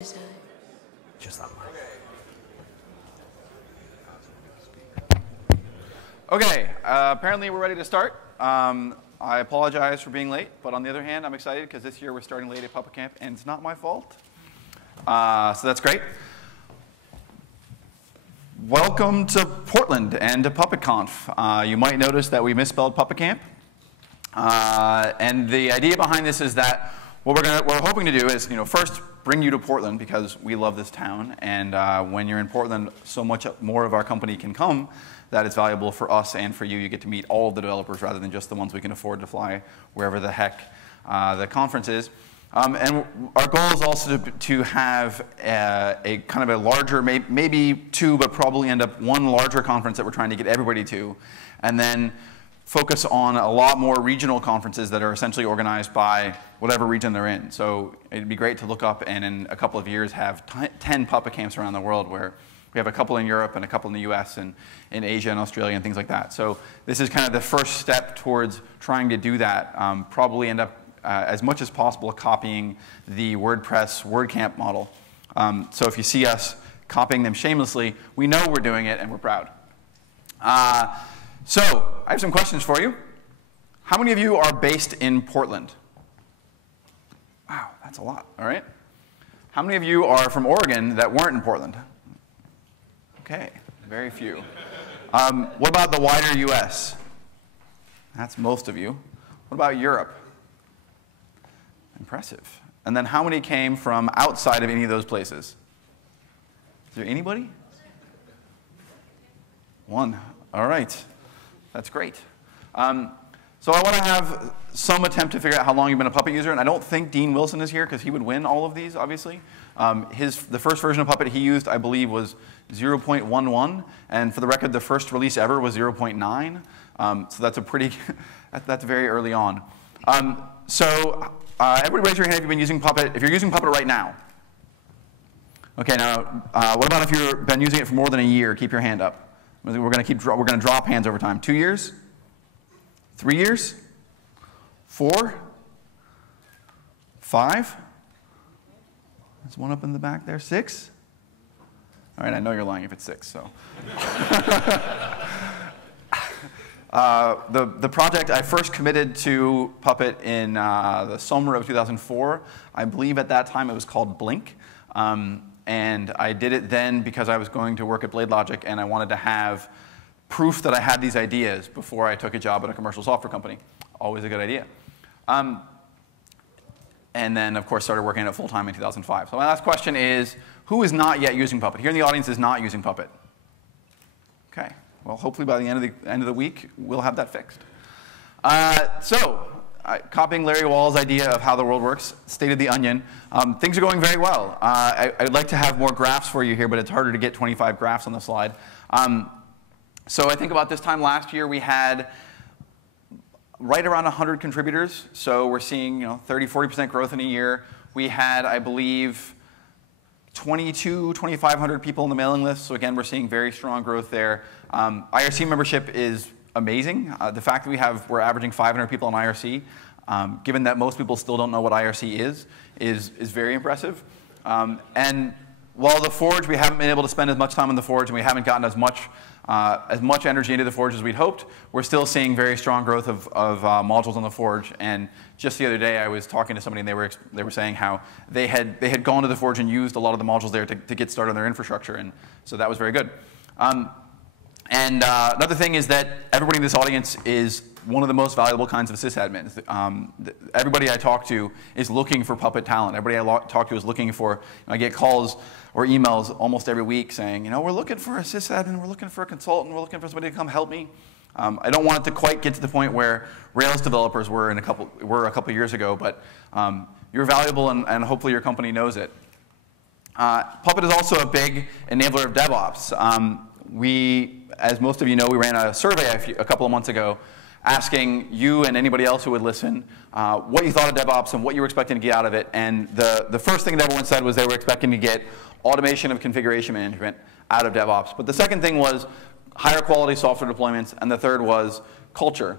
Just that one. Okay, apparently we're ready to start. I apologize for being late, but on the other hand, I'm excited because this year we're starting late at PuppetConf, and it's not my fault. So that's great. Welcome to Portland and to PuppetConf. You might notice that we misspelled PuppetCamp. And the idea behind this is that what we're hoping to do is, first bring you to Portland because we love this town, and when you're in Portland, so much more of our company can come that it's valuable for us and for you. You get to meet all of the developers rather than just the ones we can afford to fly wherever the heck the conference is. And our goal is also to have a kind of a larger, maybe two, but probably end up one larger conference that we're trying to get everybody to, and then focus on a lot more regional conferences that are essentially organized by whatever region they're in. So it'd be great to look up and in a couple of years have 10 Puppet camps around the world, where we have a couple in Europe and a couple in the US and in Asia and Australia and things like that. So this is kind of the first step towards trying to do that. Probably end up as much as possible copying the WordPress WordCamp model. So if you see us copying them shamelessly, we know we're doing it and we're proud. So I have some questions for you. How many of you are based in Portland? Wow, that's a lot, all right. How many of you are from Oregon that weren't in Portland? Okay, very few. What about the wider US? That's most of you. What about Europe? Impressive. And then how many came from outside of any of those places? Is there anybody? One, all right. That's great. So I want to have some attempt to figure out how long you've been a Puppet user, and I don't think Dean Wilson is here because he would win all of these, obviously. The first version of Puppet he used, I believe, was 0.11, and for the record, the first release ever was 0.9. So that's a pretty, that's very early on. Everybody raise your hand if you've been using Puppet. If you're using Puppet right now. Okay, now, what about if you've been using it for more than a year? Keep your hand up. We're going to drop hands over time. 2 years? 3 years? 4? 5? There's one up in the back there. 6? All right, I know you're lying if it's 6. So, the project, I first committed to Puppet in the summer of 2004. I believe at that time it was called Blink. And I did it then because I was going to work at BladeLogic, and I wanted to have proof that I had these ideas before I took a job at a commercial software company. Always a good idea. And then, of course, started working on it full-time in 2005. So my last question is, who is not yet using Puppet? Here in the audience is not using Puppet. OK. Well, hopefully by the end of the week, we'll have that fixed. Copying Larry Wall's idea of how the world works, State of the Onion, things are going very well. I'd like to have more graphs for you here, but it's harder to get 25 graphs on the slide. So I think about this time last year, we had right around 100 contributors. So we're seeing 30–40% growth in a year. We had, I believe, 2,500 people on the mailing list. So again, we're seeing very strong growth there. IRC membership is amazing. The fact that we're averaging 500 people on IRC, given that most people still don't know what IRC is very impressive. And while the Forge, we haven't been able to spend as much time on the Forge, and we haven't gotten as much energy into the Forge as we'd hoped, we're still seeing very strong growth of modules on the Forge. And just the other day, I was talking to somebody, and they were saying how they had gone to the Forge and used a lot of the modules there to get started on their infrastructure, and so that was very good. And another thing is that everybody in this audience is one of the most valuable kinds of sysadmins. Everybody I talk to is looking for Puppet talent. Everybody I talk to is looking for, I get calls or emails almost every week saying, we're looking for a sysadmin, we're looking for a consultant, we're looking for somebody to come help me. I don't want it to quite get to the point where Rails developers were a couple years ago, but you're valuable, and hopefully your company knows it. Puppet is also a big enabler of DevOps. As most of you know, we ran a survey a couple of months ago asking you and anybody else who would listen what you thought of DevOps and what you were expecting to get out of it. And the first thing that everyone said was they were expecting to get automation of configuration management out of DevOps. But the second thing was higher quality software deployments. And the third was culture.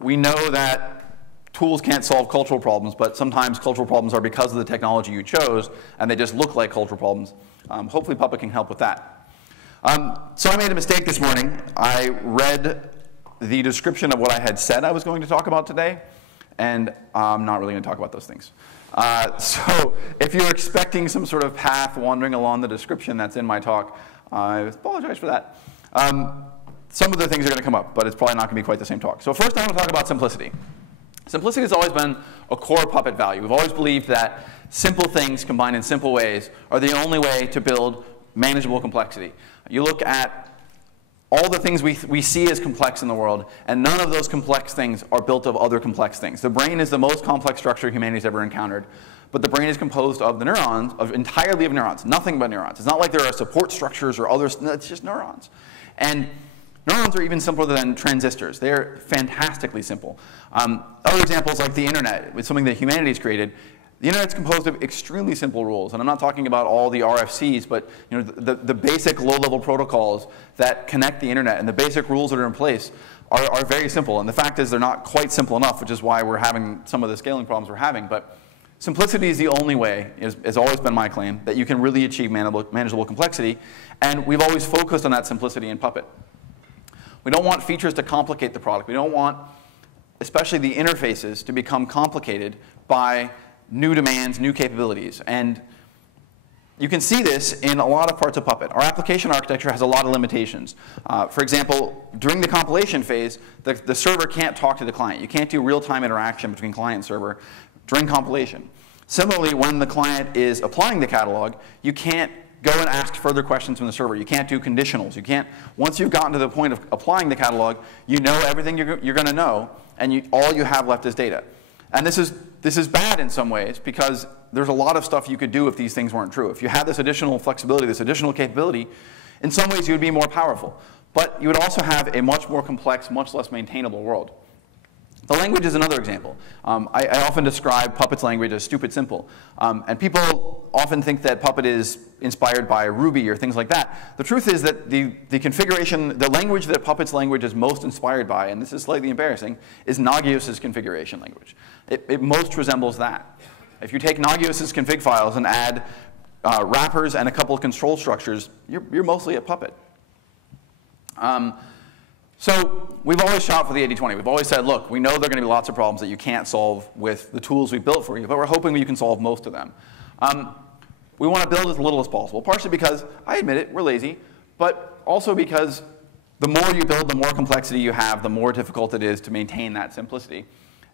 We know that tools can't solve cultural problems, but sometimes cultural problems are because of the technology you chose, and they just look like cultural problems. Hopefully Puppet can help with that. So I made a mistake this morning. I read the description of what I had said I was going to talk about today, and I'm not really going to talk about those things. So if you're expecting some sort of path wandering along the description that's in my talk, I apologize for that. Some of the things are going to come up, but it's probably not going to be quite the same talk. So first I'm going to talk about simplicity. Simplicity has always been a core Puppet value. We've always believed that simple things combined in simple ways are the only way to build manageable complexity. You look at all the things we see as complex in the world, and none of those complex things are built of other complex things. The brain is the most complex structure humanity's ever encountered, but the brain is composed of the neurons, entirely of neurons, nothing but neurons. It's not like there are support structures or others, no, it's just neurons. And neurons are even simpler than transistors. They're fantastically simple. Other examples like the internet, it's something that humanity's created. The internet's composed of extremely simple rules, and I'm not talking about all the RFCs, but the basic low-level protocols that connect the internet and the basic rules that are in place are very simple. And the fact is they're not quite simple enough, which is why we're having some of the scaling problems we're having. But simplicity is the only way, has always been my claim, that you can really achieve manageable complexity. And we've always focused on that simplicity in Puppet. We don't want features to complicate the product. We don't want, especially the interfaces, to become complicated by new demands, new capabilities. And you can see this in a lot of parts of Puppet. Our application architecture has a lot of limitations. For example, during the compilation phase, the server can't talk to the client. You can't do real-time interaction between client and server during compilation. Similarly, when the client is applying the catalog, you can't go and ask further questions from the server. You can't do conditionals. You can't, once you've gotten to the point of applying the catalog, you know everything you're going to know, and all you have left is data. And this is bad in some ways, because there's a lot of stuff you could do if these things weren't true. If you had this additional flexibility, this additional capability, in some ways you would be more powerful. But you would also have a much more complex, much less maintainable world. The language is another example. I often describe Puppet's language as stupid simple. And people often think that Puppet is inspired by Ruby or things like that. The truth is that the configuration, the language that Puppet's language is most inspired by, and this is slightly embarrassing, is Nagios's configuration language. It most resembles that. If you take Nagios's config files and add wrappers and a couple of control structures, you're mostly at Puppet. So we've always shot for the 80-20. We've always said, look, we know there are going to be lots of problems that you can't solve with the tools we built for you, but we're hoping you can solve most of them. We want to build as little as possible, partially because, I admit it, we're lazy, but also because the more you build, the more complexity you have, the more difficult it is to maintain that simplicity.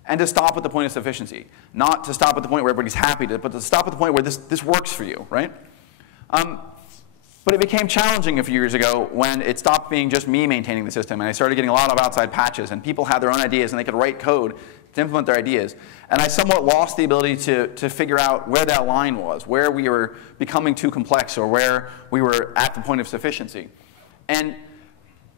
And to stop at the point of sufficiency. Not to stop at the point where everybody's happy, but to stop at the point where this works for you, right? But it became challenging a few years ago when it stopped being just me maintaining the system, and I started getting a lot of outside patches, and people had their own ideas, and they could write code to implement their ideas. And I somewhat lost the ability to figure out where that line was, where we were becoming too complex, or where we were at the point of sufficiency. And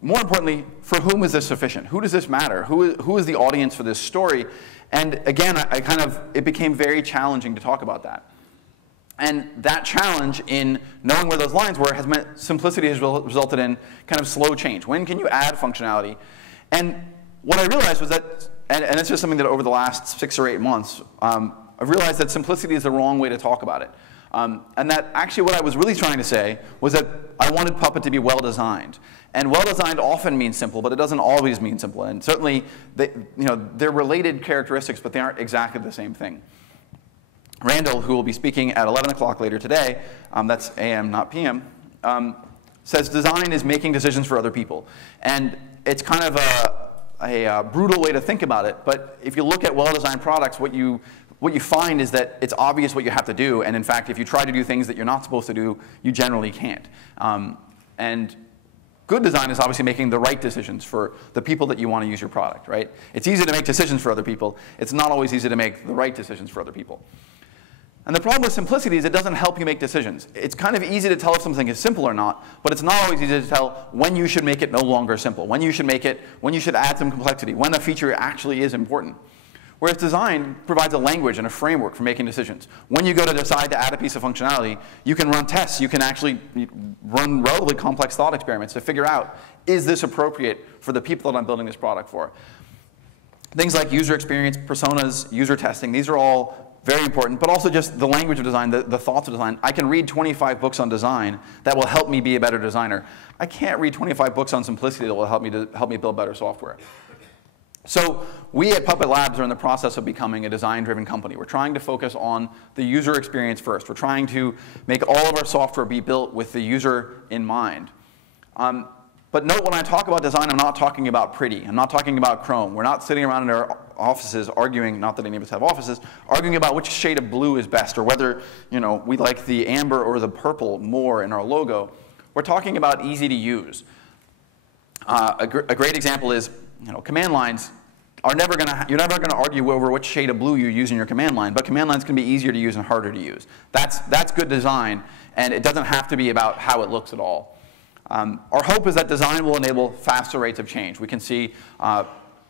more importantly, for whom is this sufficient? Who does this matter? Who is the audience for this story? And again, it became very challenging to talk about that. And that challenge in knowing where those lines were has meant simplicity has resulted in kind of slow change. When can you add functionality? And what I realized was that, and it's just something that over the last 6 or 8 months, I've realized that simplicity is the wrong way to talk about it. And that actually what I was really trying to say was that I wanted Puppet to be well-designed. And well-designed often means simple, but it doesn't always mean simple. And certainly, they're related characteristics, but they aren't exactly the same thing. Randall, who will be speaking at 11 o'clock later today, that's AM, not PM, says design is making decisions for other people. And it's kind of a brutal way to think about it, but if you look at well-designed products, what you find is that it's obvious what you have to do, and in fact, if you try to do things that you're not supposed to do, you generally can't. And good design is obviously making the right decisions for the people that you want to use your product, right? It's easy to make decisions for other people. It's not always easy to make the right decisions for other people. And the problem with simplicity is it doesn't help you make decisions. It's kind of easy to tell if something is simple or not, but it's not always easy to tell when you should make it no longer simple, when you should add some complexity, when a feature actually is important. Whereas design provides a language and a framework for making decisions. When you go to decide to add a piece of functionality, you can run tests. You can actually run relatively complex thought experiments to figure out, is this appropriate for the people that I'm building this product for? Things like user experience, personas, user testing, these are all very important, but also just the language of design, the thoughts of design. I can read 25 books on design that will help me be a better designer. I can't read 25 books on simplicity that will help me build better software. So we at Puppet Labs are in the process of becoming a design-driven company. We're trying to focus on the user experience first. We're trying to make all of our software be built with the user in mind. But note, when I talk about design, I'm not talking about pretty. I'm not talking about Chrome. We're not sitting around in our offices arguing, not that any of us have offices, arguing about which shade of blue is best or whether we like the amber or the purple more in our logo. We're talking about easy to use. A great example is command lines. You're never going to argue over which shade of blue you use in your command line, but command lines can be easier to use and harder to use. That's good design, and it doesn't have to be about how it looks at all. Our hope is that design will enable faster rates of change. We can see,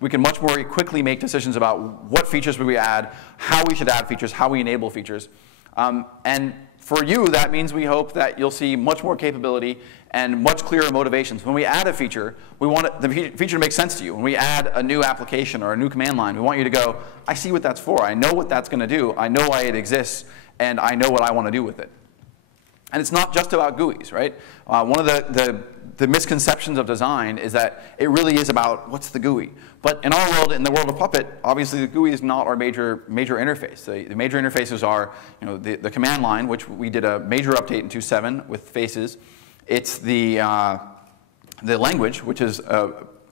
we can much more quickly make decisions about what features we add, how we should add features, how we enable features. And for you, that means we hope that you'll see much more capability and much clearer motivations. When we add a feature, we want the feature to make sense to you. When we add a new application or a new command line, we want you to go, I see what that's for. I know what that's going to do. I know why it exists, and I know what I want to do with it. And it's not just about GUIs, right? One of the misconceptions of design is that it really is about what's the GUI. But in our world, in the world of Puppet, obviously the GUI is not our major interface. The major interfaces are the command line, which we did a major update in 2.7 with faces. It's the language, which is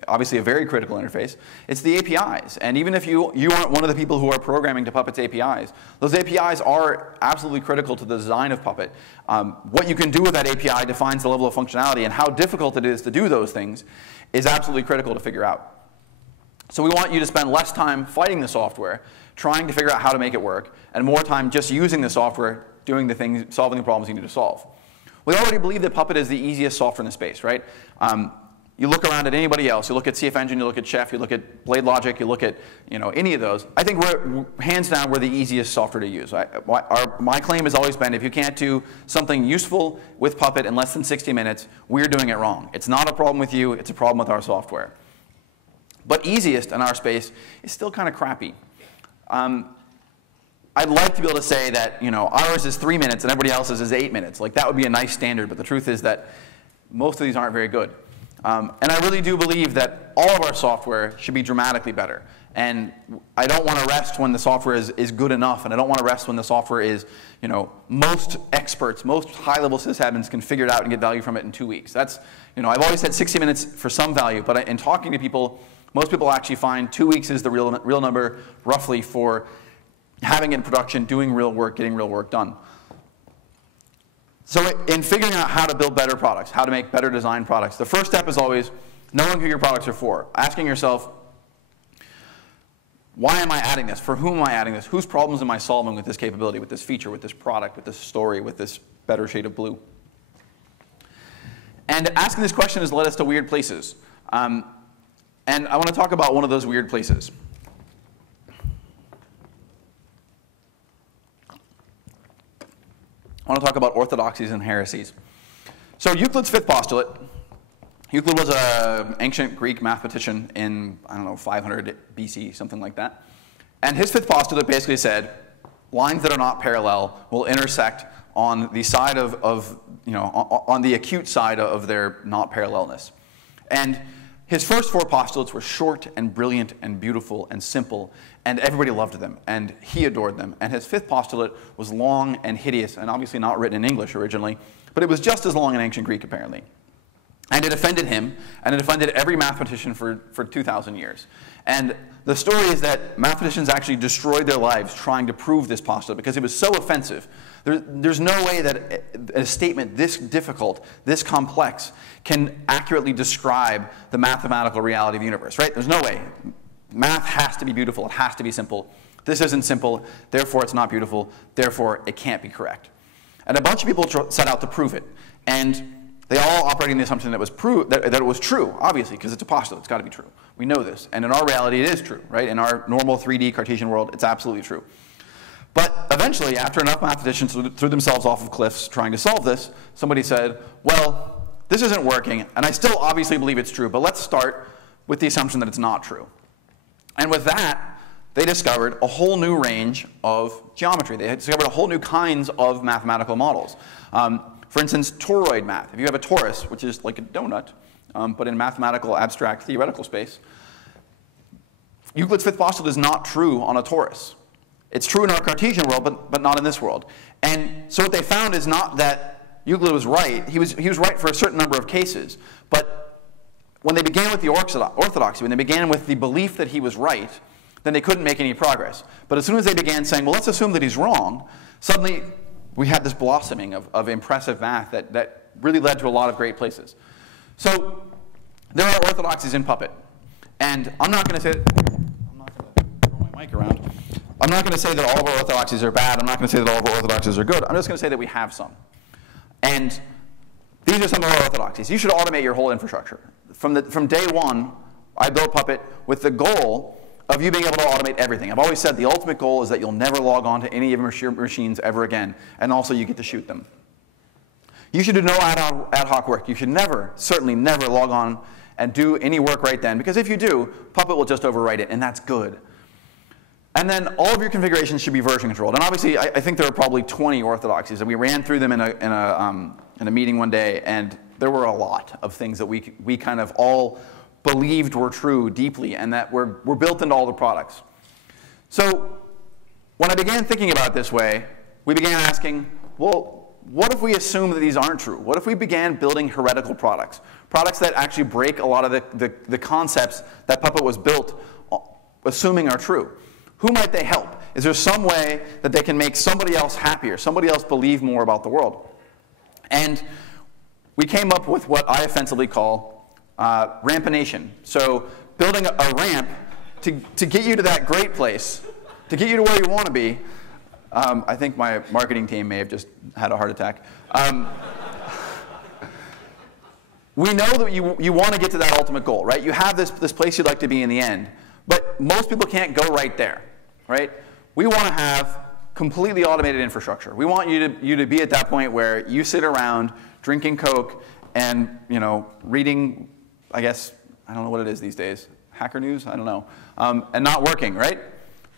obviously a very critical interface. It's the APIs. And even if you aren't one of the people who are programming to Puppet's APIs, those APIs are absolutely critical to the design of Puppet. What you can do with that API defines the level of functionality, and how difficult it is to do those things is absolutely critical to figure out. So we want you to spend less time fighting the software, trying to figure out how to make it work, and more time just using the software, doing the things, solving the problems you need to solve. We already believe that Puppet is the easiest software in the space, right? You look around at anybody else. You look at CF Engine, you look at Chef, you look at Blade Logic, you look at any of those. I think hands down, we're the easiest software to use. My claim has always been, if you can't do something useful with Puppet in less than 60 minutes, we're doing it wrong. It's not a problem with you, it's a problem with our software. But easiest in our space is still kind of crappy. I'd like to be able to say that ours is 3 minutes and everybody else's is 8 minutes. Like, that would be a nice standard, but the truth is that most of these aren't very good. And I really do believe that all of our software should be dramatically better. And I don't want to rest when the software is good enough, and I don't want to rest when the software is, most experts, most high-level sysadmins can figure it out and get value from it in 2 weeks. That's, I've always said 60 minutes for some value, but in talking to people, most people actually find 2 weeks is the real number, roughly, for having it in production, doing real work, getting real work done. So in figuring out how to build better products, how to make better design products, the first step is always knowing who your products are for. Asking yourself, why am I adding this? For whom am I adding this? Whose problems am I solving with this capability, with this feature, with this product, with this story, with this better shade of blue? And asking this question has led us to weird places. And I want to talk about one of those weird places. I want to talk about orthodoxies and heresies. So Euclid's fifth postulate. Euclid was an ancient Greek mathematician in, 500 BC, something like that. And his fifth postulate basically said, lines that are not parallel will intersect on the side on the acute side of their not parallelness. And his first four postulates were short and brilliant and beautiful and simple, and everybody loved them, and he adored them. And his fifth postulate was long and hideous, and obviously not written in English originally, but it was just as long in ancient Greek, apparently. And it offended him, and it offended every mathematician for 2,000 years. And the story is that mathematicians actually destroyed their lives trying to prove this postulate because it was so offensive. There's no way that a statement this difficult, this complex, can accurately describe the mathematical reality of the universe, right? There's no way. Math has to be beautiful. It has to be simple. This isn't simple, therefore it's not beautiful, therefore it can't be correct. And a bunch of people set out to prove it. And they all operated in the assumption that it was true, obviously, because it's a postulate. It's got to be true. We know this. And in our reality, it is true, right? In our normal 3D Cartesian world, it's absolutely true. But eventually, after enough mathematicians threw themselves off of cliffs trying to solve this, somebody said, well, this isn't working, and I still obviously believe it's true, but let's start with the assumption that it's not true. And with that, they discovered a whole new range of geometry. They had discovered a whole new kinds of mathematical models. For instance, toroid math. If you have a torus, which is like a donut, but in mathematical, abstract, theoretical space, Euclid's fifth postulate is not true on a torus. It's true in our Cartesian world, but not in this world. And so what they found is not that Euclid was right. He was right for a certain number of cases. But when they began with the orthodoxy, when they began with the belief that he was right, then they couldn't make any progress. But as soon as they began saying, well, let's assume that he's wrong, suddenly we had this blossoming of impressive math that really led to a lot of great places. So there are orthodoxies in Puppet. And I'm not going to say, I'm not going to throw my mic around. I'm not going to say that all of our orthodoxies are bad. I'm not going to say that all of our orthodoxies are good. I'm just going to say that we have some. And these are some of our orthodoxies. You should automate your whole infrastructure. From day one, I built Puppet with the goal of you being able to automate everything. I've always said the ultimate goal is that you'll never log on to any of your machines ever again, and also you get to shoot them. You should do no ad hoc work. You should never, certainly never log on and do any work right then, because if you do, Puppet will just overwrite it, and that's good. And then all of your configurations should be version controlled. And obviously, I think there are probably 20 orthodoxies, and we ran through them in a meeting one day, and there were a lot of things that we kind of all believed were true deeply and that were built into all the products. So when I began thinking about it this way, we began asking, well, what if we assume that these aren't true? What if we began building heretical products? Products that actually break a lot of the concepts that Puppet was built assuming are true. Who might they help? Is there some way that they can make somebody else happier, somebody else believe more about the world? And we came up with what I offensively call Rampa Nation. So building a ramp to get you to that great place, to get you to where you want to be. I think my marketing team may have just had a heart attack. We know that you want to get to that ultimate goal, right? You have this place you'd like to be in the end. But most people can't go right there, right? We want to have completely automated infrastructure. We want you to be at that point where you sit around drinking Coke and reading, I guess, I don't know what it is these days, Hacker News, I don't know, and not working, right?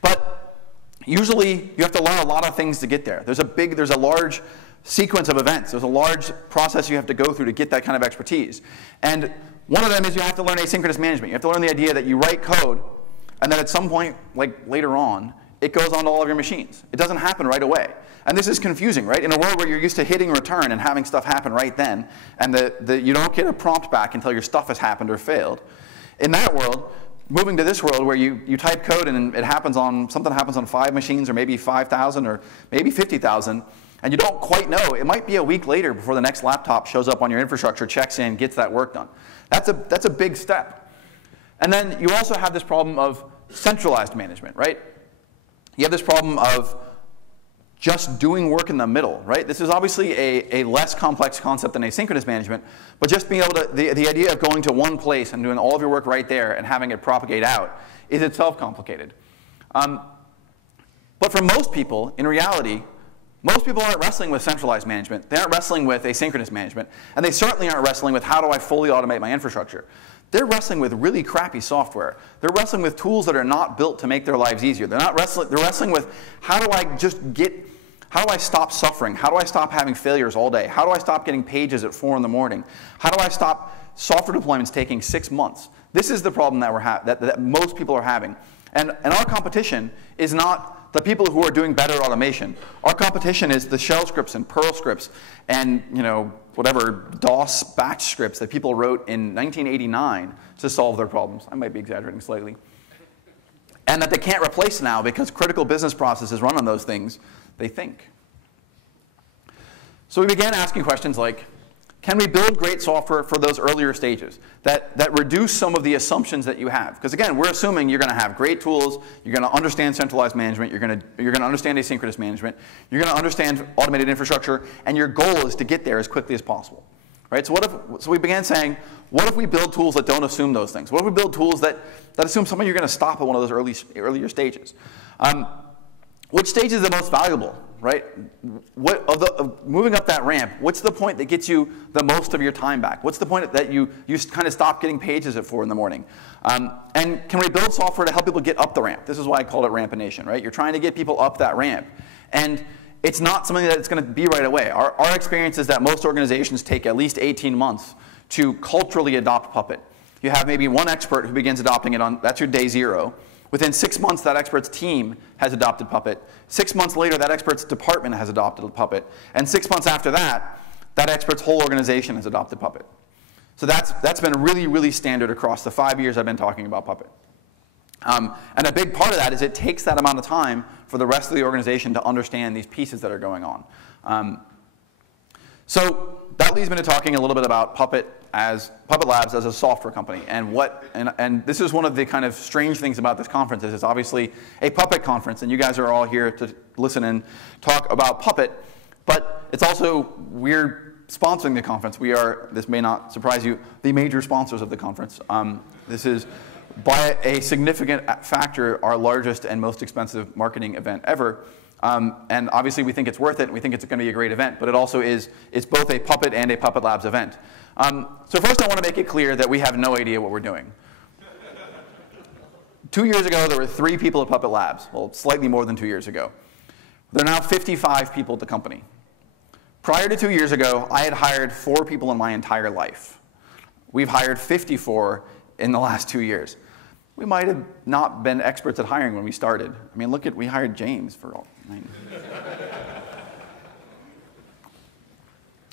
But usually you have to learn a lot of things to get there. There's a large sequence of events. There's a large process you have to go through to get that kind of expertise. And one of them is you have to learn asynchronous management. You have to learn the idea that you write code, and then at some point, like later on, it goes onto all of your machines. It doesn't happen right away. And this is confusing, right? In a world where you're used to hitting return and having stuff happen right then, and you don't get a prompt back until your stuff has happened or failed. In that world, moving to this world where you type code and something happens on 5 machines or maybe 5,000 or maybe 50,000, and you don't quite know. It might be a week later before the next laptop shows up on your infrastructure, checks in, gets that work done. That's a big step. And then you also have this problem of centralized management, right? You have this problem of just doing work in the middle, right? This is obviously a less complex concept than asynchronous management, but just being able to, the idea of going to one place and doing all of your work right there and having it propagate out is itself complicated. But for most people, in reality, most people aren't wrestling with centralized management. They aren't wrestling with asynchronous management. And they certainly aren't wrestling with how do I fully automate my infrastructure. They're wrestling with really crappy software. They're wrestling with tools that are not built to make their lives easier. They're wrestling with how do I stop suffering? How do I stop having failures all day? How do I stop getting pages at 4 in the morning? How do I stop software deployments taking 6 months? This is the problem that most people are having. And our competition is not the people who are doing better automation. Our competition is the shell scripts and Perl scripts and whatever DOS batch scripts that people wrote in 1989 to solve their problems. I might be exaggerating slightly. And that they can't replace now because critical business processes run on those things, they think. So we began asking questions like, can we build great software for those earlier stages that reduce some of the assumptions that you have? Because again, we're assuming you're going to have great tools, you're going to understand centralized management, you're going to understand asynchronous management, you're going to understand automated infrastructure, and your goal is to get there as quickly as possible. Right? So we began saying, what if we build tools that don't assume those things? What if we build tools that assume somehow you're going to stop at one of those earlier stages? Which stage is the most valuable? right? Moving up that ramp, what's the point that gets you the most of your time back? What's the point that you kind of stop getting pages at 4 in the morning? And can we build software to help people get up the ramp? This is why I called it Rampa Nation, right? You're trying to get people up that ramp. And it's not something that it's going to be right away. Our experience is that most organizations take at least 18 months to culturally adopt Puppet. You have maybe one expert who begins adopting it that's your day 0. Within 6 months, that expert's team has adopted Puppet. 6 months later, that expert's department has adopted Puppet. And 6 months after that, that expert's whole organization has adopted Puppet. So that's been really, really standard across the 5 years I've been talking about Puppet. And a big part of that is it takes that amount of time for the rest of the organization to understand these pieces that are going on. So that leads me to talking a little bit about Puppet Labs as a software company. And this is one of the kind of strange things about this conference is it's obviously a Puppet conference, and you guys are all here to listen and talk about Puppet. But it's also, we're sponsoring the conference. We are, this may not surprise you, the major sponsors of the conference. This is, by a significant factor, our largest and most expensive marketing event ever. And obviously we think it's worth it, and we think it's going to be a great event, but it also is, it's both a Puppet and a Puppet Labs event. So first I want to make it clear that we have no idea what we're doing. 2 years ago, there were 3 people at Puppet Labs. Well, slightly more than 2 years ago. There are now 55 people at the company. Prior to 2 years ago, I had hired 4 people in my entire life. We've hired 54 in the last 2 years. We might have not been experts at hiring when we started. I mean, look at, we hired James for all.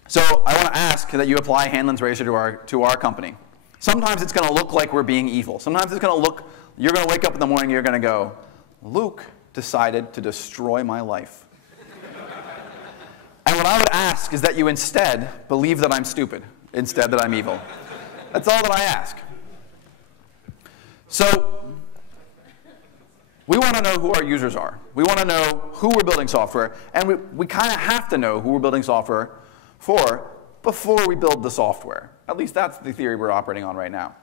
So I want to ask that you apply Hanlon's razor to our company. Sometimes it's going to look like we're being evil. Sometimes it's going to look, you're going to wake up in the morning and you're going to go, Luke decided to destroy my life. And what I would ask is that you instead believe that I'm stupid, instead that I'm evil. That's all that I ask. So we want to know who our users are. We want to know who we're building software, and we kind of have to know who we're building software for before we build the software. At least that's the theory we're operating on right now.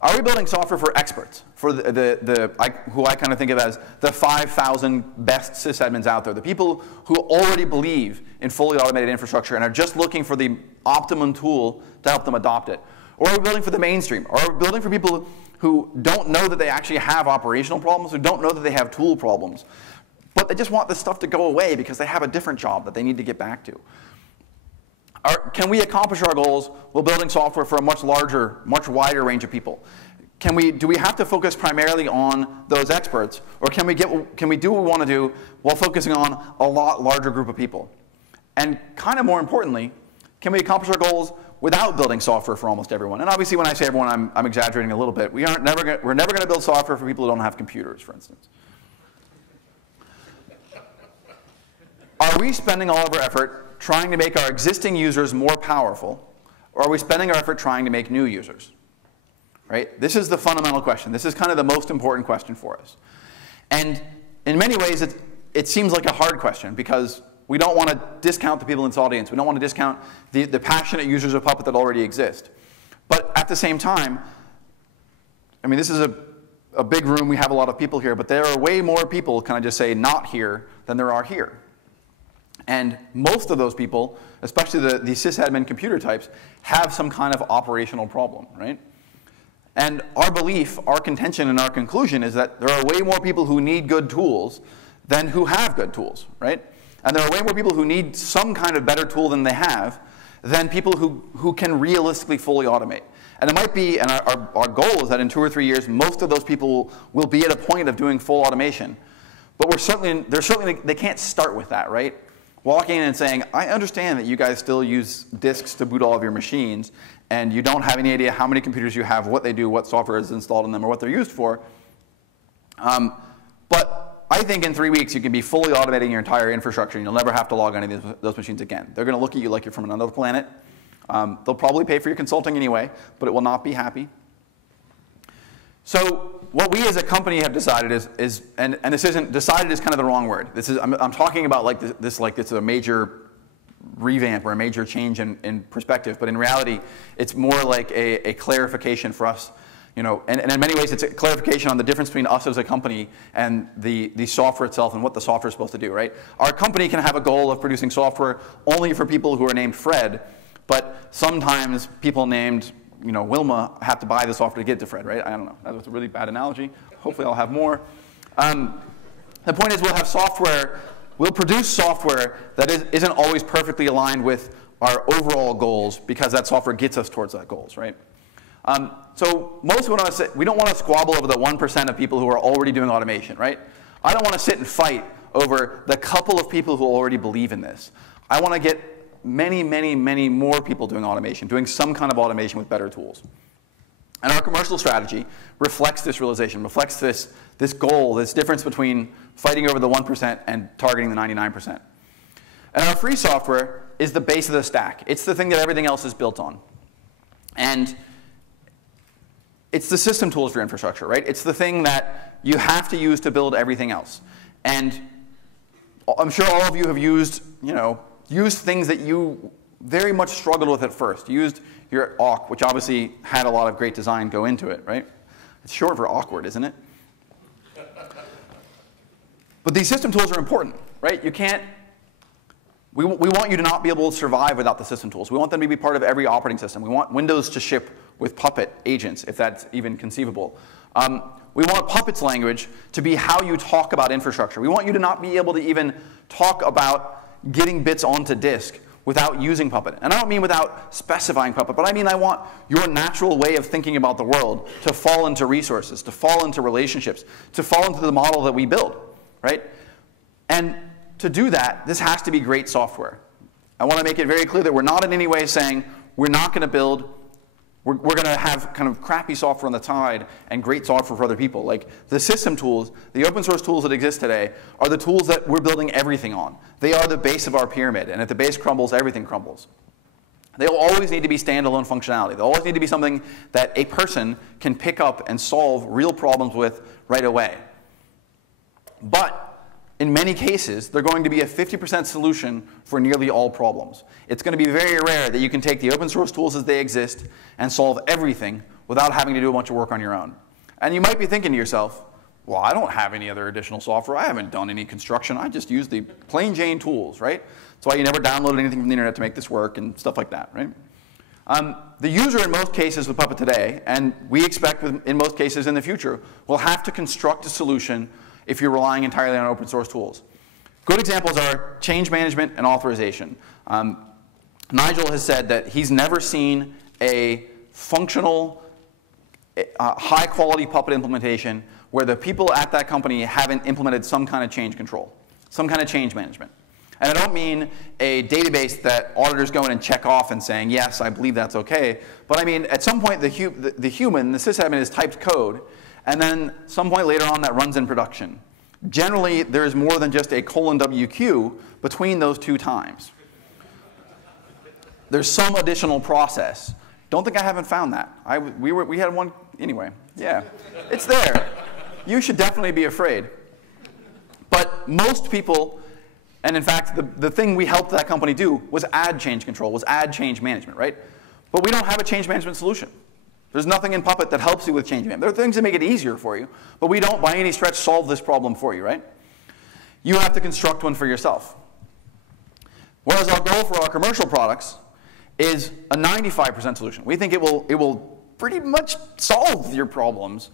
Are we building software for experts, for who I kind of think of as the 5,000 best sysadmins out there, the people who already believe in fully automated infrastructure and are just looking for the optimum tool to help them adopt it? Or are we building for the mainstream? Or are we building for people who don't know that they actually have operational problems, who don't know that they have tool problems, but they just want this stuff to go away because they have a different job that they need to get back to? Can we accomplish our goals while building software for a much larger, much wider range of people? Do we have to focus primarily on those experts, or can we do what we want to do while focusing on a lot larger group of people? And kind of more importantly, can we accomplish our goals without building software for almost everyone? And obviously when I say everyone, I'm exaggerating a little bit. We're never going to build software for people who don't have computers, for instance. Are we spending all of our effort trying to make our existing users more powerful, or are we spending our effort trying to make new users? Right? This is the fundamental question. This is kind of the most important question for us. And in many ways, it seems like a hard question because we don't want to discount the people in this audience. We don't want to discount the passionate users of Puppet that already exist. But at the same time, I mean, this is a big room. We have a lot of people here. But there are way more people, can I just say, not here than there are here. And most of those people, especially the sysadmin computer types, have some kind of operational problem, right? And our belief, our contention, and our conclusion is that there are way more people who need good tools than who have good tools, right? And there are way more people who need some kind of better tool than they have than people who can realistically fully automate. And it might be, and our goal is that in 2 or 3 years, most of those people will be at a point of doing full automation. But they can't start with that, right? Walking in and saying, I understand that you guys still use disks to boot all of your machines, and you don't have any idea how many computers you have, what they do, what software is installed in them, or what they're used for. But I think in 3 weeks you can be fully automating your entire infrastructure, and you'll never have to log any of those machines again. They're going to look at you like you're from another planet. They'll probably pay for your consulting anyway, but it will not be happy. So what we as a company have decided is and this isn't, decided is kind of the wrong word. This is, I'm talking about like this like it's a major revamp or a major change in perspective, but in reality, it's more like a clarification for us And in many ways, it's a clarification on the difference between us as a company and the software itself and what the software is supposed to do, right? Our company can have a goal of producing software only for people who are named Fred, but sometimes people named Wilma have to buy the software to get to Fred, right? I don't know. That was a really bad analogy. Hopefully I'll have more. The point is we'll produce software that isn't always perfectly aligned with our overall goals because that software gets us towards that goals, right? So most of us, we don't want to squabble over the 1% of people who are already doing automation, right? I don't want to sit and fight over the couple of people who already believe in this. I want to get many, many, many more people doing automation, doing some kind of automation with better tools. And our commercial strategy reflects this realization, reflects this goal, this difference between fighting over the 1% and targeting the 99%. And our free software is the base of the stack. It's the thing that everything else is built on. And it's the system tools for infrastructure, right? It's the thing that you have to use to build everything else. And I'm sure all of you have used things that you very much struggled with at first. You used your awk, which obviously had a lot of great design go into it, right? It's short for awkward, isn't it? But these system tools are important, right? We want you to not be able to survive without the system tools. We want them to be part of every operating system. We want Windows to ship with Puppet agents, if that's even conceivable. We want Puppet's language to be how you talk about infrastructure. We want you to not be able to even talk about getting bits onto disk without using Puppet. And I don't mean without specifying Puppet, but I mean I want your natural way of thinking about the world to fall into resources, to fall into relationships, to fall into the model that we build, right? And to do that, this has to be great software. I want to make it very clear that we're not in any way saying we're not going to build, we're going to have kind of crappy software on the side and great software for other people. Like the system tools, the open source tools that exist today are the tools that we're building everything on. They are the base of our pyramid, and if the base crumbles, everything crumbles. They will always need to be standalone functionality. They'll always need to be something that a person can pick up and solve real problems with right away. But in many cases, they're going to be a 50% solution for nearly all problems. It's going to be very rare that you can take the open source tools as they exist and solve everything without having to do a bunch of work on your own. And you might be thinking to yourself, well, I don't have any other additional software. I haven't done any construction. I just use the plain Jane tools, right? That's why you never downloaded anything from the internet to make this work and stuff like that, right? The user in most cases with Puppet today, and we expect in most cases in the future, will have to construct a solution if you're relying entirely on open source tools. Good examples are change management and authorization. Nigel has said that he's never seen a functional, high quality Puppet implementation where the people at that company haven't implemented some kind of change control, some kind of change management. And I don't mean a database that auditors go in and check off and saying, yes, I believe that's okay. But I mean, at some point, the human, the sysadmin, has typed code, and then some point later on that runs in production. Generally, there's more than just a :WQ between those two times. There's some additional process. Don't think I haven't found that. We had one anyway. Yeah, it's there. You should definitely be afraid. But most people, and in fact, the thing we helped that company do was add change control, was add change management, right? But we don't have a change management solution. There's nothing in Puppet that helps you with change management. There are things that make it easier for you, but we don't by any stretch solve this problem for you, right? You have to construct one for yourself. Whereas our goal for our commercial products is a 95% solution. We think it will pretty much solve your problems,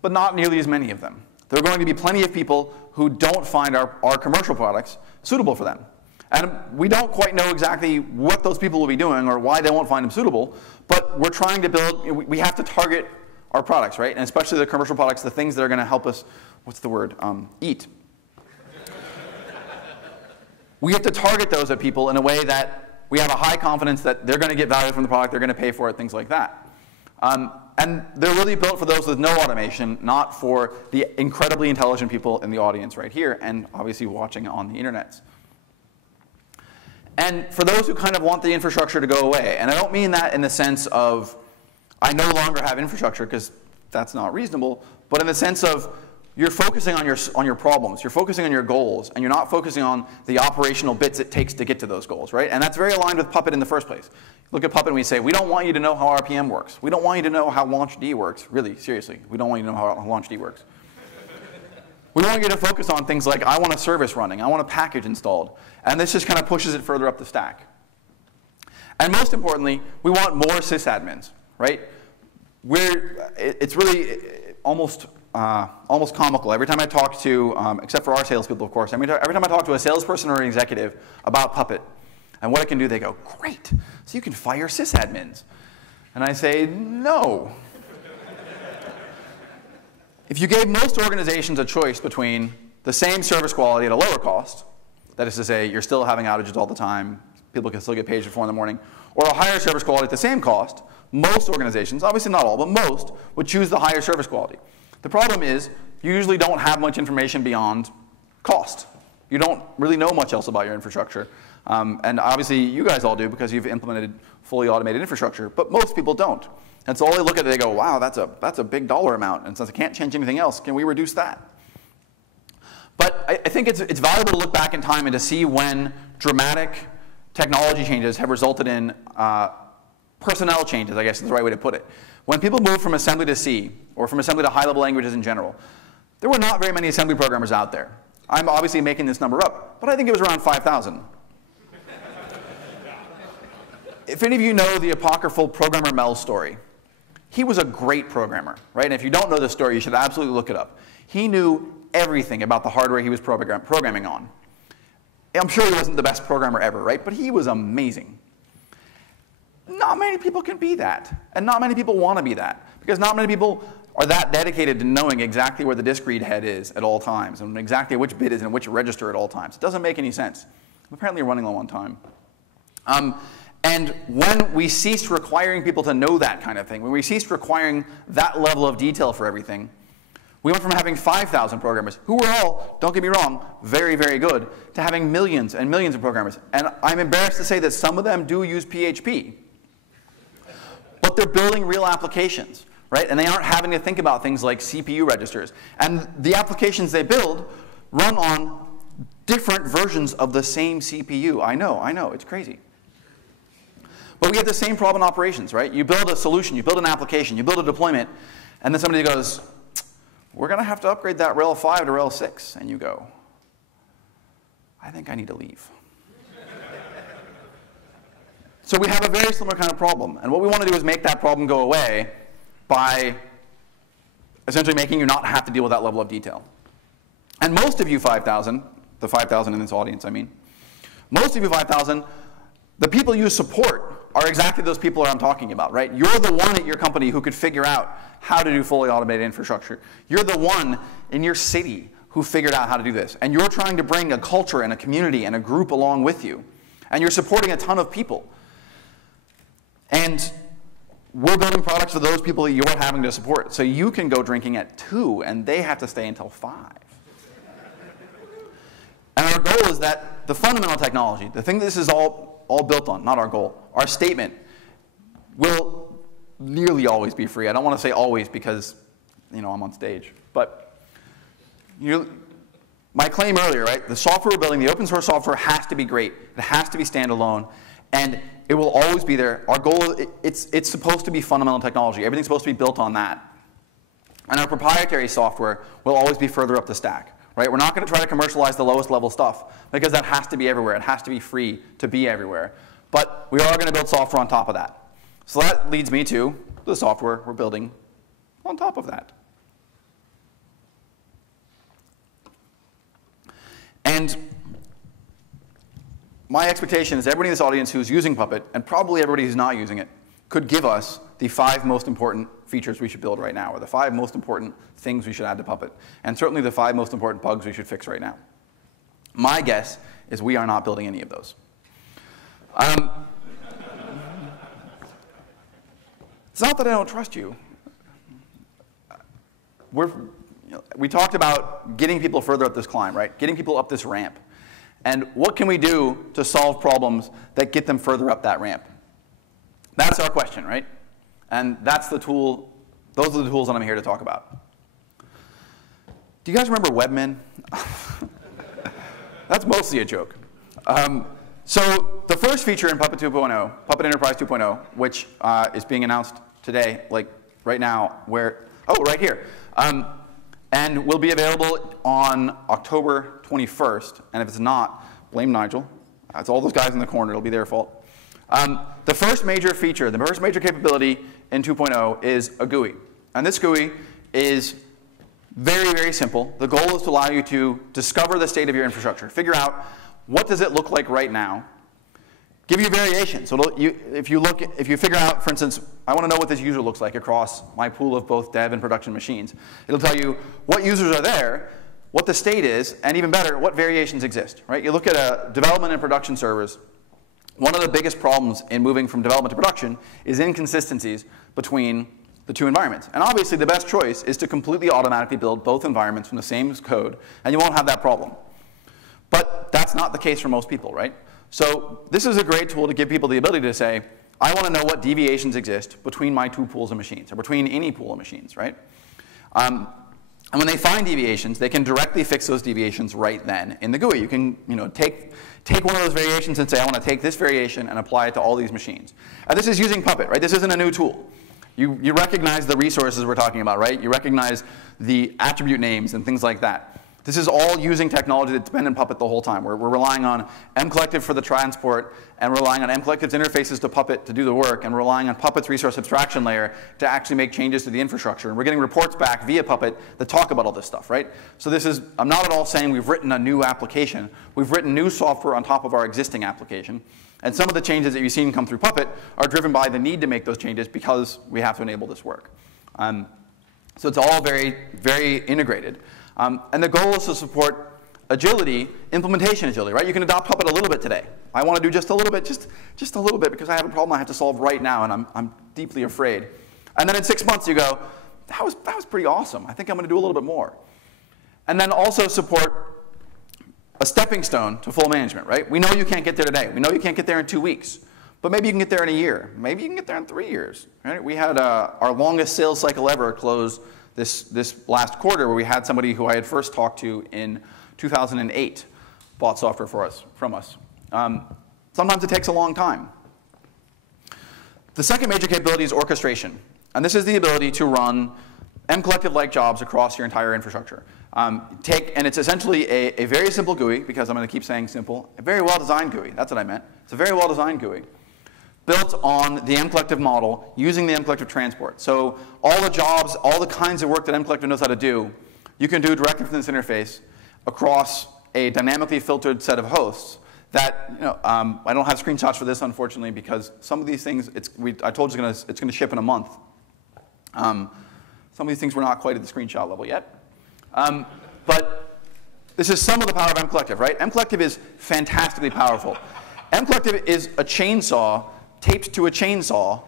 but not nearly as many of them. There are going to be plenty of people who don't find our commercial products suitable for them. And we don't quite know exactly what those people will be doing or why they won't find them suitable, but we're trying to build, we have to target our products, right? And especially the commercial products, the things that are going to help us, what's the word, eat. We have to target those at people in a way that we have a high confidence that they're going to get value from the product, they're going to pay for it, things like that. And they're really built for those with no automation, not for the incredibly intelligent people in the audience right here, and obviously watching on the internet. And for those who kind of want the infrastructure to go away, and I don't mean that in the sense of I no longer have infrastructure, because that's not reasonable, but in the sense of you're focusing on your problems, you're focusing on your goals, and you're not focusing on the operational bits it takes to get to those goals, right? And that's very aligned with Puppet in the first place. look at Puppet and we say, we don't want you to know how RPM works. We don't want you to know how LaunchD works. Really, seriously, we don't want you to know how LaunchD works. We want you to focus on things like, I want a service running, I want a package installed. And this just kind of pushes it further up the stack. And most importantly, we want more sysadmins, right? It's really almost comical. Every time I talk to, except for our salespeople, of course, every time I talk to a salesperson or an executive about Puppet and what it can do, they go, great, so you can fire sysadmins. And I say, no. If you gave most organizations a choice between the same service quality at a lower cost, that is to say, you're still having outages all the time, people can still get paged at 4 in the morning, or a higher service quality at the same cost, most organizations, obviously not all, but most, would choose the higher service quality. The problem is, you usually don't have much information beyond cost. You don't really know much else about your infrastructure. And obviously, you guys all do because you've implemented fully automated infrastructure, but most people don't. And so all they look at it, they go, wow, that's a big dollar amount. And since I can't change anything else, can we reduce that? But I think it's valuable to look back in time and to see when dramatic technology changes have resulted in personnel changes, I guess is the right way to put it. When people moved from assembly to C, or from assembly to high-level languages in general, there were not very many assembly programmers out there. I'm obviously making this number up, but I think it was around 5,000. If any of you know the apocryphal programmer Mel's story, he was a great programmer, right? And if you don't know this story, you should absolutely look it up. He knew everything about the hardware he was programming on. I'm sure he wasn't the best programmer ever, right? But he was amazing. Not many people can be that, and not many people want to be that, because not many people are that dedicated to knowing exactly where the disk read head is at all times, and exactly which bit is in which register at all times. It doesn't make any sense. I'm apparently running low on time. And when we ceased requiring people to know that kind of thing, when we ceased requiring that level of detail for everything, we went from having 5,000 programmers, who were all, don't get me wrong, very, very good, to having millions and millions of programmers. And I'm embarrassed to say that some of them do use PHP. But they're building real applications, right? And they aren't having to think about things like CPU registers. And the applications they build run on different versions of the same CPU. I know, it's crazy. But we have the same problem in operations, right? You build a solution, you build an application, you build a deployment, and then somebody goes, we're going to have to upgrade that RHEL 5 to RHEL 6. And you go, I think I need to leave. So we have a very similar kind of problem. And what we want to do is make that problem go away by essentially making you not have to deal with that level of detail. And most of you 5,000, the 5,000 in this audience, I mean, most of you 5,000, the people you support are exactly those people that I'm talking about, right? You're the one at your company who could figure out how to do fully automated infrastructure. You're the one in your city who figured out how to do this. And you're trying to bring a culture and a community and a group along with you. And you're supporting a ton of people. And we're building products for those people that you're having to support. So you can go drinking at 2, and they have to stay until 5. And our goal is that the fundamental technology, the thing this is all built on, not our goal, our statement, will nearly always be free. I don't want to say always because, I'm on stage. But my claim earlier, right? The software we're building, the open source software has to be great. It has to be standalone. And it will always be there. Our goal, it's supposed to be fundamental technology. Everything's supposed to be built on that. And our proprietary software will always be further up the stack. Right? We're not going to try to commercialize the lowest level stuff because that has to be everywhere. It has to be free to be everywhere. But we are going to build software on top of that. So that leads me to the software we're building on top of that. And my expectation is everybody in this audience who's using Puppet, and probably everybody who's not using it, could give us the 5 most important features we should build right now, or the 5 most important things we should add to Puppet, and certainly the 5 most important bugs we should fix right now. My guess is we are not building any of those. It's not that I don't trust you. We talked about getting people further up this climb, right? Getting people up this ramp. And what can we do to solve problems that get them further up that ramp? That's our question, right? And that's the tool, those are the tools that I'm here to talk about. Do you guys remember Webmin? That's mostly a joke. So the first feature in Puppet 2.0, Puppet Enterprise 2.0, which is being announced today, like right now, right here, and will be available on October 21st. And if it's not, blame Nigel. It's all those guys in the corner. It'll be their fault. The first major feature, the first major capability in 2.0 is a GUI. And this GUI is very, very simple. The goal is to allow you to discover the state of your infrastructure, figure out what does it look like right now, give you variations. So if you figure out, for instance, I want to know what this user looks like across my pool of both dev and production machines. It'll tell you what users are there, what the state is, and even better, what variations exist. Right? You look at development and production servers. One of the biggest problems in moving from development to production is inconsistencies between the two environments. And obviously, the best choice is to completely automatically build both environments from the same code, and you won't have that problem. But that's not the case for most people, right? So this is a great tool to give people the ability to say, I want to know what deviations exist between my two pools of machines, or between any pool of machines, right? And when they find deviations, they can directly fix those deviations right then in the GUI. You can take one of those variations and say, I want to take this variation and apply it to all these machines. And this is using Puppet, right? This isn't a new tool. You recognize the resources we're talking about, right? You recognize the attribute names and things like that. This is all using technology that's been in Puppet the whole time. We're relying on mCollective for the transport, and relying on mCollective's interfaces to Puppet to do the work, and we're relying on Puppet's resource abstraction layer to actually make changes to the infrastructure. And we're getting reports back via Puppet that talk about all this stuff, right? So I'm not at all saying we've written a new application. We've written new software on top of our existing application. And some of the changes that you've seen come through Puppet are driven by the need to make those changes because we have to enable this work. So it's all very, very integrated. And the goal is to support agility, implementation agility, right? You can adopt Puppet a little bit today. I want to do just a little bit, just a little bit, because I have a problem I have to solve right now, and I'm deeply afraid. And then in 6 months you go, that was pretty awesome. I think I'm going to do a little bit more. And then also support a stepping stone to full management, right? We know you can't get there today. We know you can't get there in 2 weeks. But maybe you can get there in a year. Maybe you can get there in 3 years. Right? We had our longest sales cycle ever close this last quarter, where we had somebody who I had first talked to in 2008 bought software from us. Sometimes it takes a long time. The second major capability is orchestration. And this is the ability to run mCollective-like jobs across your entire infrastructure. And it's essentially a very simple GUI, because I'm going to keep saying simple, a very well-designed GUI. That's what I meant. It's a very well-designed GUI, built on the mCollective model using the mCollective transport. So all the jobs, all the kinds of work that mCollective knows how to do, you can do directly from this interface across a dynamically filtered set of hosts that, I don't have screenshots for this, unfortunately, because some of these things, I told you it's going to ship in a month. Some of these things we're not quite at the screenshot level yet. But this is some of the power of mCollective, right? mCollective is fantastically powerful. mCollective is a chainsaw taped to a chainsaw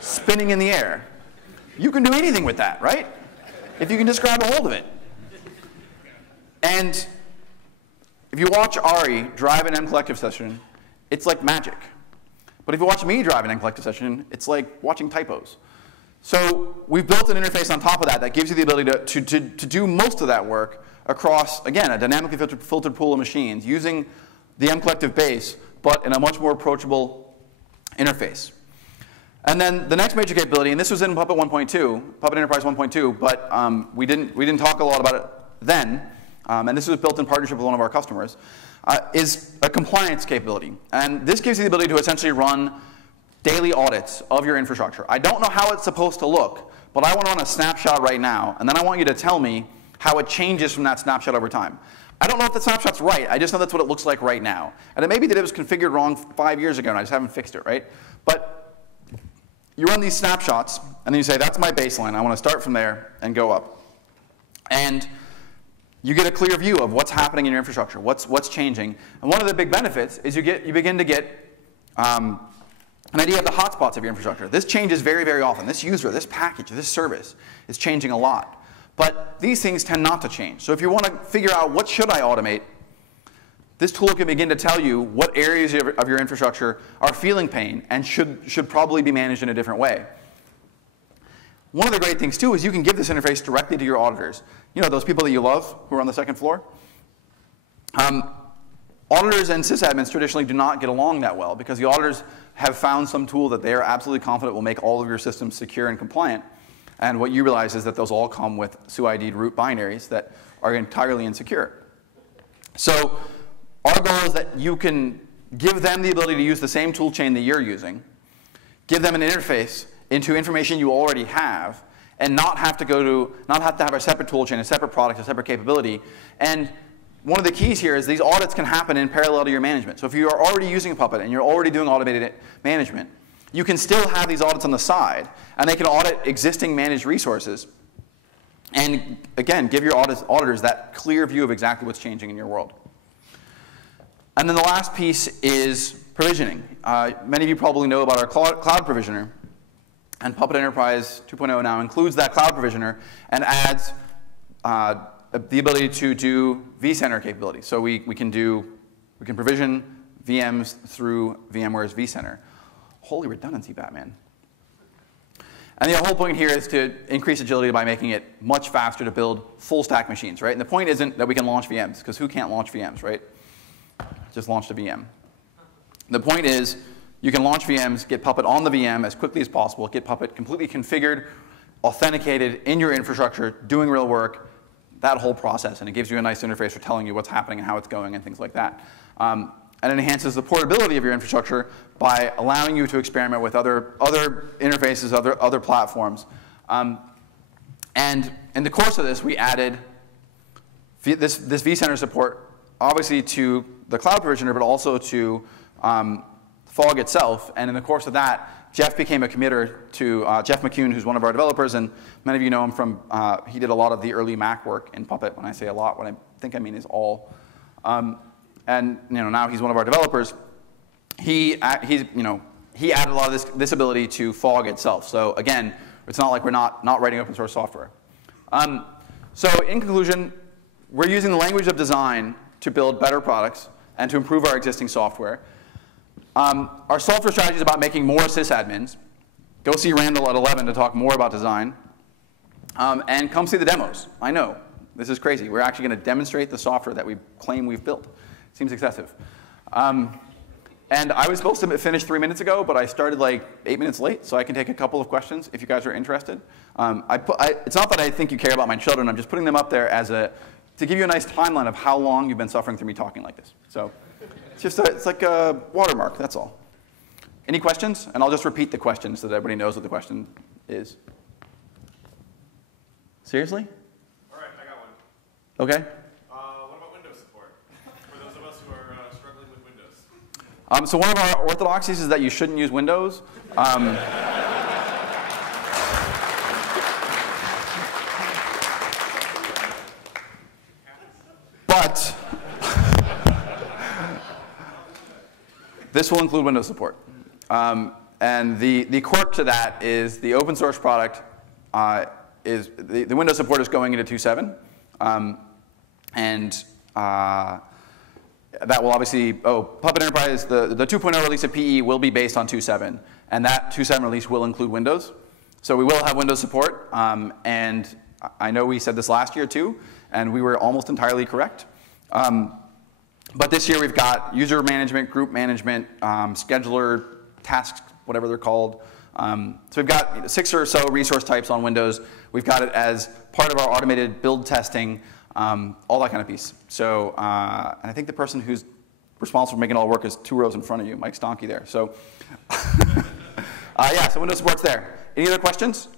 spinning in the air. You can do anything with that, right? If you can just grab a hold of it. And if you watch Ari drive an mCollective session, it's like magic. But if you watch me drive an mCollective session, it's like watching typos. So we've built an interface on top of that gives you the ability to do most of that work across, again, a dynamically filtered pool of machines using the mCollective base, but in a much more approachable interface. And then the next major capability, and this was in Puppet 1.2, Puppet Enterprise 1.2, but we didn't talk a lot about it then, and this was built in partnership with one of our customers, is a compliance capability. And this gives you the ability to essentially run daily audits of your infrastructure. I don't know how it's supposed to look, but I want to run a snapshot right now, and then I want you to tell me how it changes from that snapshot over time. I don't know if the snapshot's right. I just know that's what it looks like right now. And it may be that it was configured wrong 5 years ago, and I just haven't fixed it, right? But you run these snapshots, and then you say, that's my baseline. I want to start from there and go up. And you get a clear view of what's happening in your infrastructure, what's changing. And one of the big benefits is you begin to get an idea of the hotspots of your infrastructure. This changes very, very often. This user, this package, this service is changing a lot. But these things tend not to change. So if you want to figure out what should I automate, this tool can begin to tell you what areas of your infrastructure are feeling pain and should probably be managed in a different way. One of the great things, too, is you can give this interface directly to your auditors. You know, those people that you love who are on the second floor? Auditors and sysadmins traditionally do not get along that well because the auditors have found some tool that they are absolutely confident will make all of your systems secure and compliant. And what you realize is that those all come with SUID'd root binaries that are entirely insecure. So our goal is that you can give them the ability to use the same tool chain that you're using, give them an interface into information you already have, and not have to have a separate tool chain, a separate product, a separate capability. And one of the keys here is these audits can happen in parallel to your management. So if you are already using Puppet and you're already doing automated management, you can still have these audits on the side, and they can audit existing managed resources. And again, give your auditors that clear view of exactly what's changing in your world. And then the last piece is provisioning. Many of you probably know about our cloud provisioner. And Puppet Enterprise 2.0 now includes that cloud provisioner and adds the ability to do vCenter capability. So we can provision VMs through VMware's vCenter. Holy redundancy, Batman. And the whole point here is to increase agility by making it much faster to build full stack machines, right? And the point isn't that we can launch VMs, because who can't launch VMs, right? Just launched a VM. The point is you can launch VMs, get Puppet on the VM as quickly as possible, get Puppet completely configured, authenticated in your infrastructure, doing real work, that whole process. And it gives you a nice interface for telling you what's happening and how it's going and things like that. And it enhances the portability of your infrastructure by allowing you to experiment with other interfaces, other platforms. And in the course of this, we added this vCenter support, obviously to the cloud provisioner, but also to Fog itself. And in the course of that, Jeff became a committer to Jeff McCune, who's one of our developers. And many of you know him from, he did a lot of the early Mac work in Puppet. When I say a lot, what I think I mean is all. And now he's one of our developers. He added a lot of this ability to Fog itself. So again, it's not like we're not writing open source software. So in conclusion, we're using the language of design to build better products and to improve our existing software. Our software strategy is about making more sysadmins. Go see Randall at 11 to talk more about design. And come see the demos. I know, this is crazy. We're actually going to demonstrate the software that we claim we've built. Seems excessive. And I was supposed to finish 3 minutes ago, but I started like 8 minutes late, so I can take a couple of questions if you guys are interested. It's not that I think you care about my children. I'm just putting them up there as to give you a nice timeline of how long you've been suffering through me talking like this. So it's like a watermark, that's all. Any questions? And I'll just repeat the question so that everybody knows what the question is. Seriously? All right, I got one. Okay. What about Windows support for those of us who are struggling with Windows? So one of our orthodoxies is that you shouldn't use Windows. But this will include Windows support. And the quirk to that is the open source product is the Windows support is going into 2.7. That will obviously, Puppet Enterprise, the 2.0 release of PE will be based on 2.7. And that 2.7 release will include Windows. So we will have Windows support. And I know we said this last year too, and we were almost entirely correct. But this year we've got user management, group management, scheduler, tasks, whatever they're called. So we've got 6 or so resource types on Windows. We've got it as part of our automated build testing, all that kind of piece. So, and I think the person who's responsible for making it all work is 2 rows in front of you, Mike Stonky there. So, yeah, so Windows support's there. Any other questions?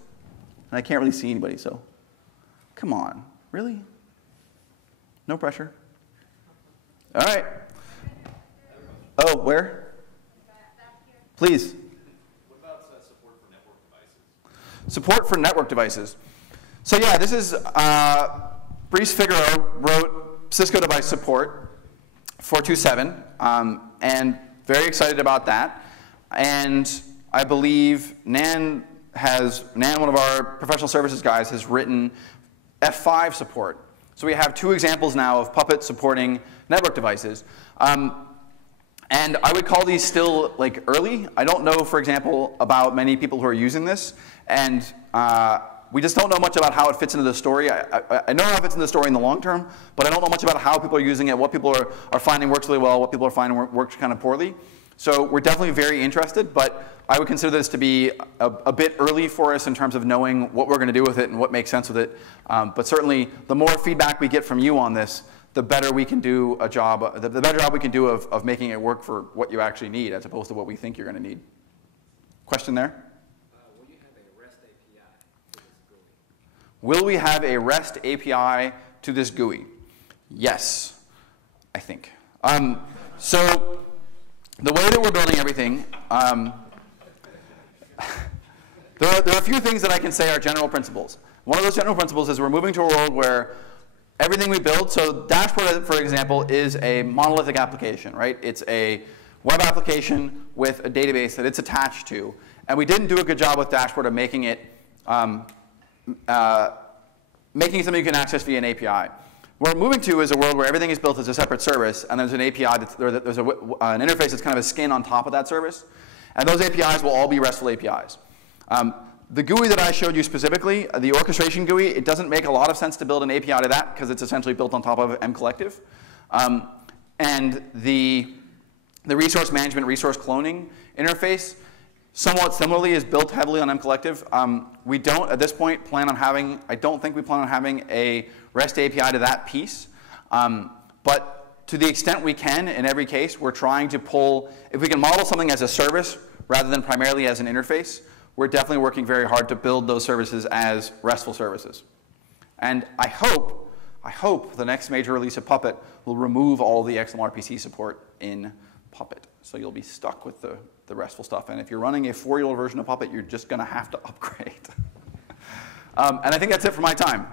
And I can't really see anybody, so come on, really? No pressure. All right. Oh, where? Please. What about support for network devices? Support for network devices. So yeah, this is Brice Figueroa wrote Cisco device support for 2.7, and very excited about that. And I believe Nan, one of our professional services guys, has written F5 support. So we have 2 examples now of Puppet supporting network devices. And I would call these still like early. I don't know, for example, about many people who are using this. And We just don't know much about how it fits into the story. I know how it fits in the story in the long term, but I don't know much about how people are using it, what people are finding works really well, what people are finding works kind of poorly. So we're definitely very interested, but I would consider this to be a bit early for us in terms of knowing what we're going to do with it and what makes sense with it. But certainly, the more feedback we get from you on this, the better we can do a job, the better job we can do of making it work for what you actually need, as opposed to what we think you're going to need. Question there? Will we have a REST API to this GUI? Yes, I think. So the way that we're building everything, there are a few things that I can say are general principles. One of those general principles is we're moving to a world where everything we build, so Dashboard, for example, is a monolithic application, right? It's a web application with a database that it's attached to. And we didn't do a good job with Dashboard of making it something you can access via an API. What we're moving to is a world where everything is built as a separate service, and there's an API, there's an interface that's kind of a skin on top of that service. And those APIs will all be RESTful APIs. The GUI that I showed you specifically, the orchestration GUI, it doesn't make a lot of sense to build an API to that because it's essentially built on top of mCollective. And the resource management, resource cloning interface, somewhat similarly, is built heavily on mCollective. We don't, at this point, I don't think we plan on having a REST API to that piece. But to the extent we can, in every case, we're trying to pull, if we can model something as a service rather than primarily as an interface, we're definitely working very hard to build those services as RESTful services. And I hope the next major release of Puppet will remove all the XMLRPC support in Puppet. So you'll be stuck with the RESTful stuff. And if you're running a 4-year-old version of Puppet, you're just going to have to upgrade. And I think that's it for my time.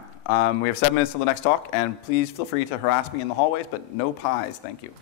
We have 7 minutes till the next talk. And please feel free to harass me in the hallways, but no pies, thank you.